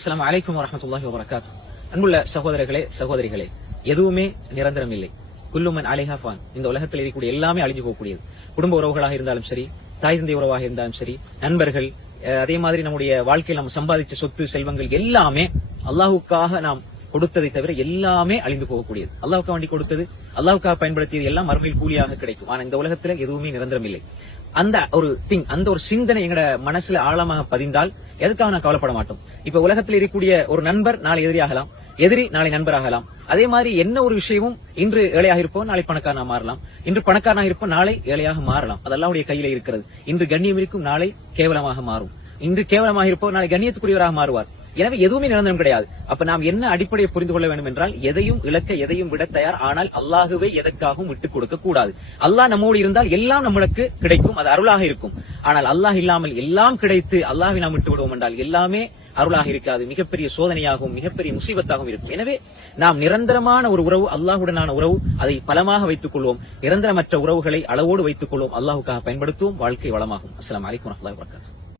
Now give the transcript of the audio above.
அஸ்ஸலாமு அலைக்கும் வரஹ்மத்துல்லாஹி வபரகாத்துஹு. அன்புள்ள சகோதரர்களே சகோதரிகளே, எதுவுமே நிரந்தரம் இல்லை. குல்லு மன் அலைஹா ஃபான். இந்த உலகத்தில் இருக்கக்கூடிய எல்லாமே அழிஞ்சு போகக்கூடியது. குடும்ப உறவுகளாக இருந்தாலும் சரி, தாய் தந்தை உறவாக இருந்தாலும் சரி, நண்பர்கள், அதே மாதிரி நம்முடைய வாழ்க்கையில் நம்ம சம்பாதிச்ச சொத்து செல்வங்கள் எல்லாமே அல்லாஹ்வுக்காக நாம் கொடுத்ததை தவிர எல்லாமே அழிந்து போகக்கூடியது. அல்லாஹ்வுக்காக வேண்டி கொடுத்தது, அல்லாஹ்வுக்காக பயன்படுத்தியது எல்லாம் மறுமையில் கூலியாக கிடைக்கும். ஆனா இந்த உலகத்துல எதுவுமே நிரந்தரம் இல்லை. அந்த ஒரு அந்த ஒரு சிந்தனை எங்கட மனசுல ஆழமாக பதிந்தால் எதுக்காக நான் கவலைப்பட மாட்டோம். இப்ப உலகத்தில் இருக்கக்கூடிய ஒரு நண்பர் நாளை எதிரியாகலாம், எதிரி நாளை நண்பராகலாம். அதே மாதிரி என்ன ஒரு விஷயமும் இன்று ஏழையாக இருப்போம், நாளை பணக்காரனாக மாறலாம். இன்று பணக்காரனாக இருப்போம், நாளை ஏழையாக மாறலாம். அது அல்லாஹ்வுடைய கையில இருக்கிறது. இன்று கண்ணியம் இருக்கும், நாளை கேவலமாக மாறும். இன்று கேவலமாக இருப்போம், நாளை கண்ணியத்துக்குரியவராக மாறுவார். எனவே எதுவுமே நிரந்தரம் கிடையாது. அப்ப நாம் என்ன அடிப்படையை புரிந்து கொள்ள வேண்டும் என்றால், எதையும் இழக்க எதையும் விட தயார். ஆனால் அல்லாஹுவை எதற்காகவும் விட்டுக் கொடுக்க கூடாது. அல்லாஹ் நம்மோடு இருந்தால் எல்லாம் நம்மளுக்கு கிடைக்கும், அது அருளாக இருக்கும். ஆனால் அல்லாஹ் இல்லாமல் எல்லாம் கிடைத்து அல்லாஹ்வை நாம் விட்டு விடுவோம் என்றால் எல்லாமே அருளாக இருக்காது, மிகப்பெரிய சோதனையாகவும் மிகப்பெரிய முசீபத்தாகவும் இருக்கும். எனவே நாம் நிரந்தரமான ஒரு உறவு, அல்லாஹுடனான உறவு, அதை பலமாக வைத்துக் கொள்வோம். நிரந்தரமற்ற உறவுகளை அளவோடு வைத்துக் கொள்வோம். அல்லாஹுக்காக பயன்படுத்துவோம். வாழ்க்கை வளமாகும். அஸ்ஸலாமு அலைக்கும் வரஹ்மத்துல்லாஹி வபரகாத்துஹு.